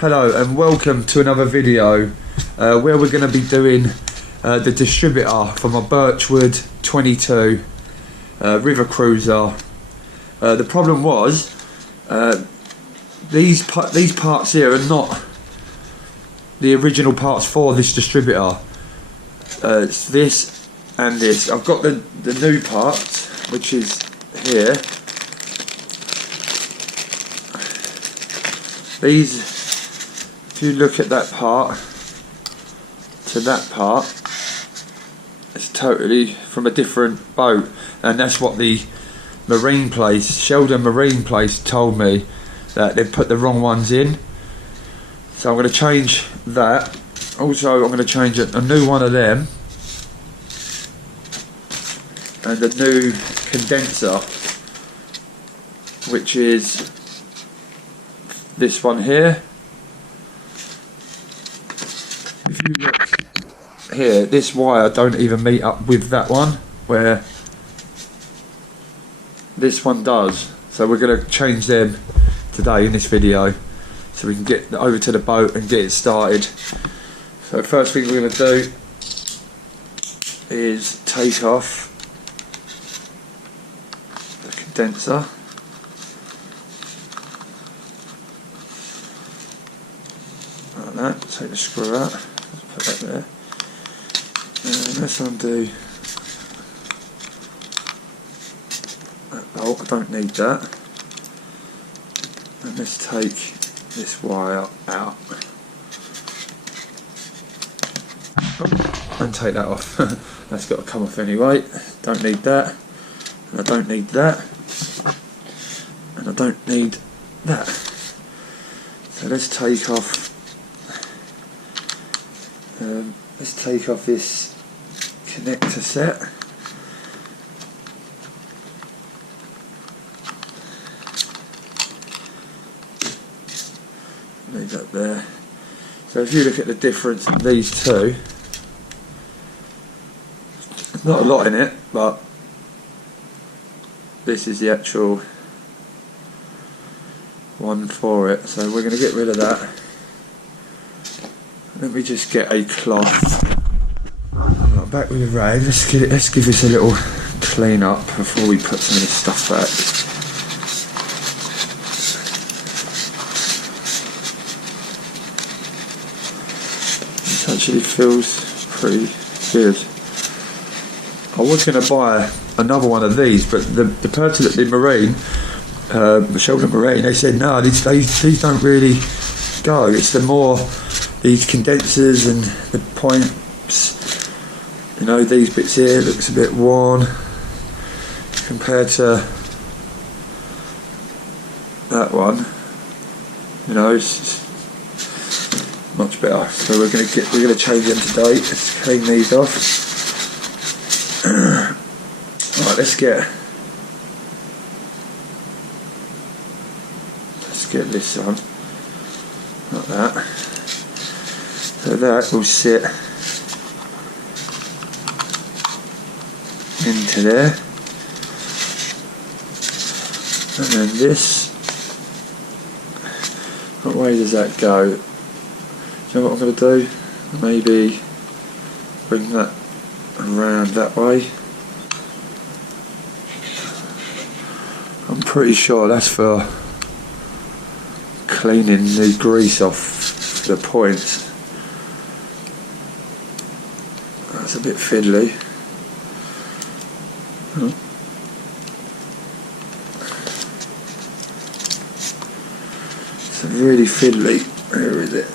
Hello and welcome to another video where we're going to be doing the distributor for my Birchwood 22 river cruiser. The problem was these parts here are not the original parts for this distributor. It's this and this. I've got the new part, which is here. These, if you look at that part to that part, it's totally from a different boat, and that's what the marine place, Sheldon Marine Place, told me, that they put the wrong ones in. So I'm going to change that. Also, I'm going to change a new one of them and a new condenser, which is this one here. If you look here, this wire don't even meet up with that one, where this one does. So we're going to change them today in this video, so we can get over to the boat and get it started. So first thing we're going to do is take off the condenser. Like that. Take the screw out. Put that there. And let's undo that bolt. I don't need that. And let's take this wire out. And take that off. That's got to come off anyway. Don't need that. And I don't need that. And I don't need that. So let's take off. Let's take off this connector set. Leave that there. So if you look at the difference in these two, there's not a lot in it, but this is the actual one for it. So we're going to get rid of that. Let me just get a cloth. Right, back with a rag. Let's give this a little clean up before we put some of this stuff back. This actually feels pretty good. I was going to buy another one of these, but the person at the Marine, Sheldon Marine, they said no, these don't really go. It's the more these condensers and the points, you know, these bits here looks a bit worn compared to that one. You know, it's much better. So we're gonna change them today. Let's clean these off. Right, let's get this on like that. So that will sit into there, and then this, what way does that go? Do you know what I'm going to do? Maybe bring that around that way. I'm pretty sure that's for cleaning the grease off the points. That's a bit fiddly. It's really fiddly. Where is it?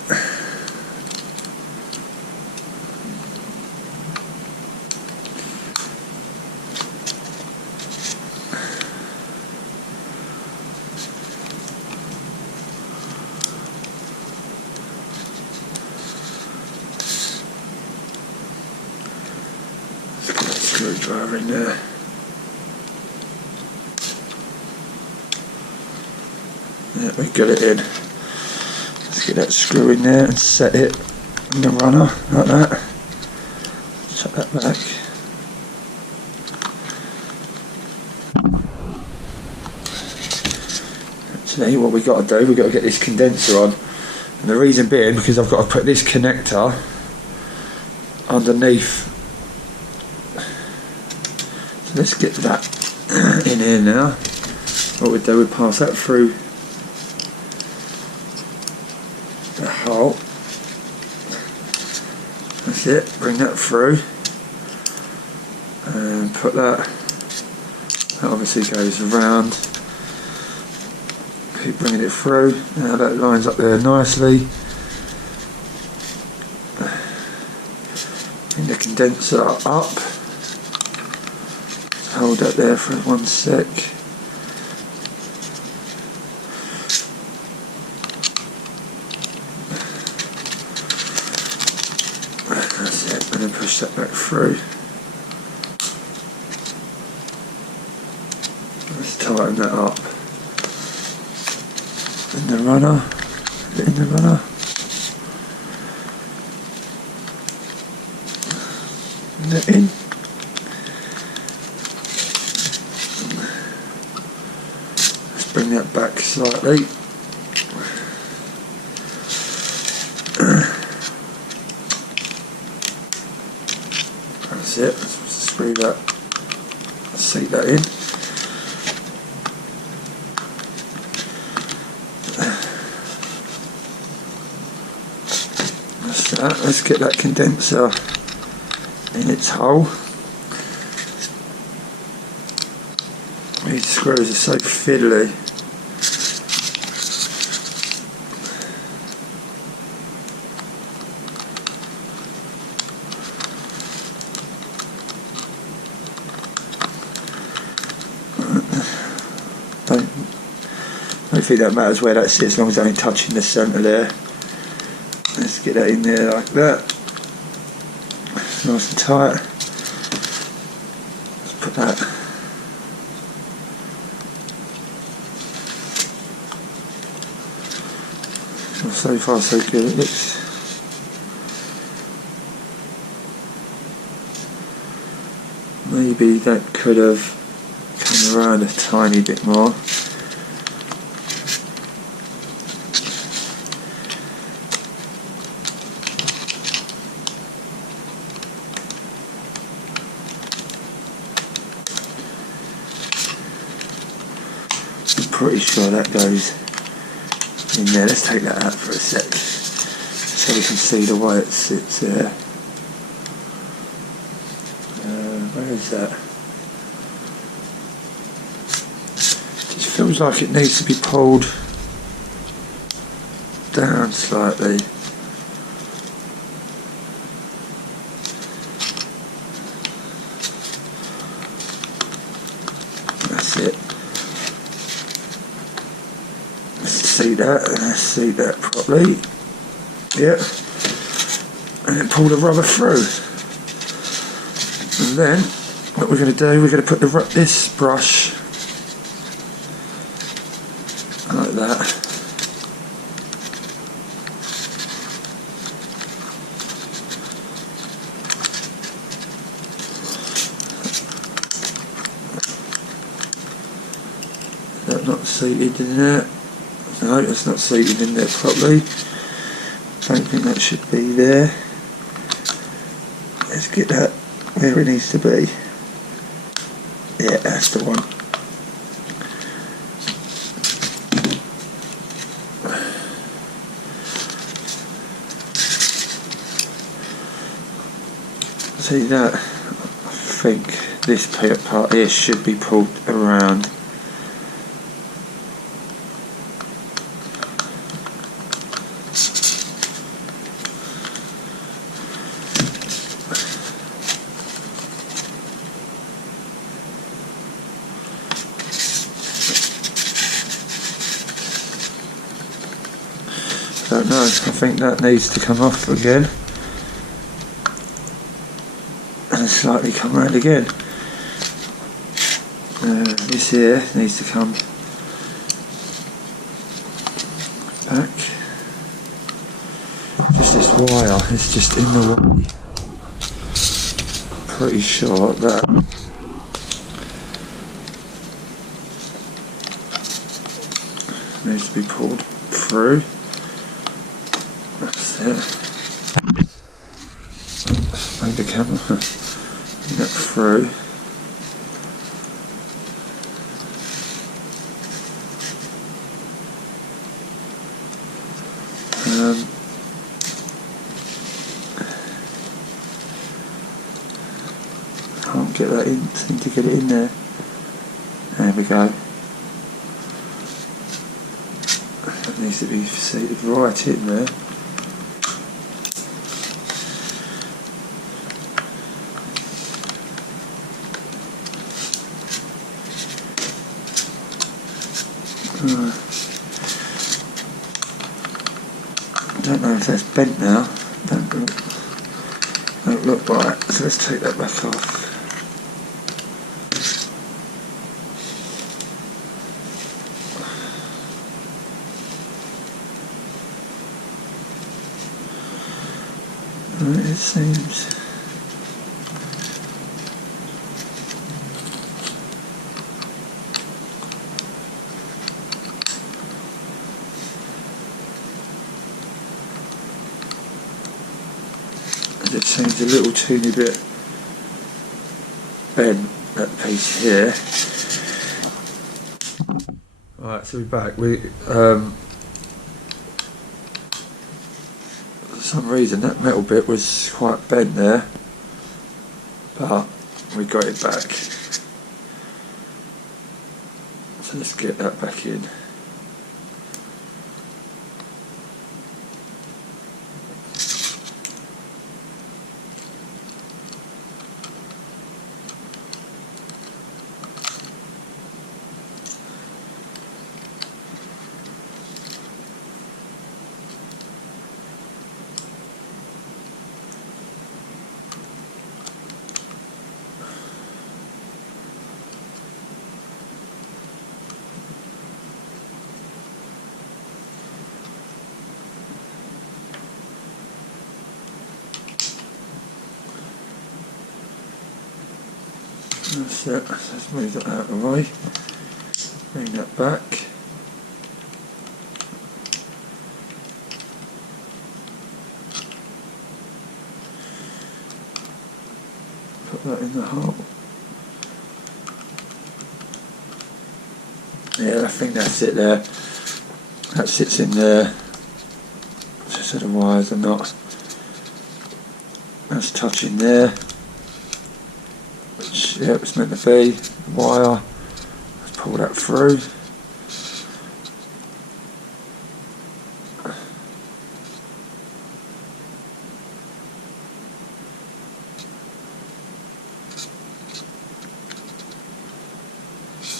Screwdriver in there. Yeah, we got it in. Let's get that screw in there and set it in the runner like that. Shut that back. Actually, what we got to do, we've got to get this condenser on. And the reason being because I've got to put this connector underneath. So let's get that in here now. What we do, we pass that through the hole. That's it, bring that through and put that obviously goes around. Keep bringing it through. Now that lines up there nicely. Bring the condenser up. Just hold that there for 1 sec. That's it, and then push that back through. Let's tighten that up. In the runner, in the runner. And that in. Let's bring that back slightly. That's it. Let's screw that, seat that in. That's that. Let's get that condenser in its hole. These screws are so fiddly. I think that matters where that sits as long as I ain't touching the centre there. Let's get that in there like that. Nice and tight. Let's put that. So far so good. It looks. Maybe that could have come around a tiny bit more. Pretty sure that goes in there. Let's take that out for a sec so we can see the way it sits there. Where is that? It just feels like it needs to be pulled down slightly. That's it. See that, and let's see that properly. Yep. And then pull the rubber through. And then what we're going to do, we're going to put this brush like that. That's not seated in there. No, it's not seated in there properly. Don't think that should be there. Let's get that where it needs to be. Yeah, that's the one. See that? I think this part here should be pulled around. Don't know, I think that needs to come off again and slightly come round again. This here needs to come back. Just this wire, it's just in the way. Pretty sure that needs to be pulled through. That's it. Made the camera. Bring that through. Can't get that in, seem to get it in there. There we go. That needs to be seated right in there. I don't know if that's bent now. Don't look right. So let's take that back off. It seems. It seems a little teeny bit bent, that piece here. Right, so we're back. For some reason that metal bit was quite bent there, but we got it back. So let's get that back in. That's it. Let's move that out of the way. Bring that back. Put that in the hole. Yeah, I think that's it there. That sits in there. So the wires are not. That's touching there. Yeah, it's meant to be wire. Let's pull that through.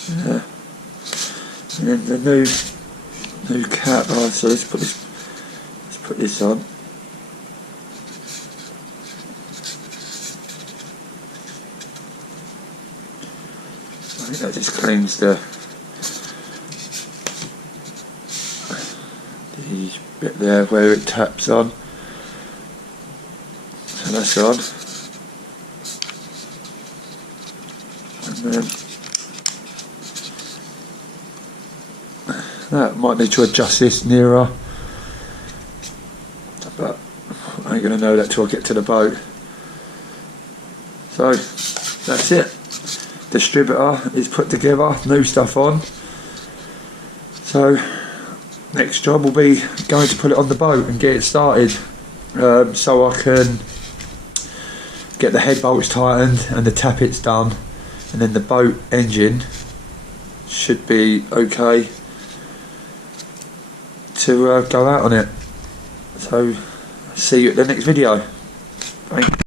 Yeah. And then the new cap. Oh, so let's put this on. I think that just cleans the bit there where it taps on. So that's on. And then that might need to adjust this nearer, but I ain't going to know that till I get to the boat. So that's it. Distributor is put together, new stuff on. So next job will be going to put it on the boat and get it started, so I can get the head bolts tightened and the tappets done, and then the boat engine should be okay to go out on it. So see you at the next video. Thanks.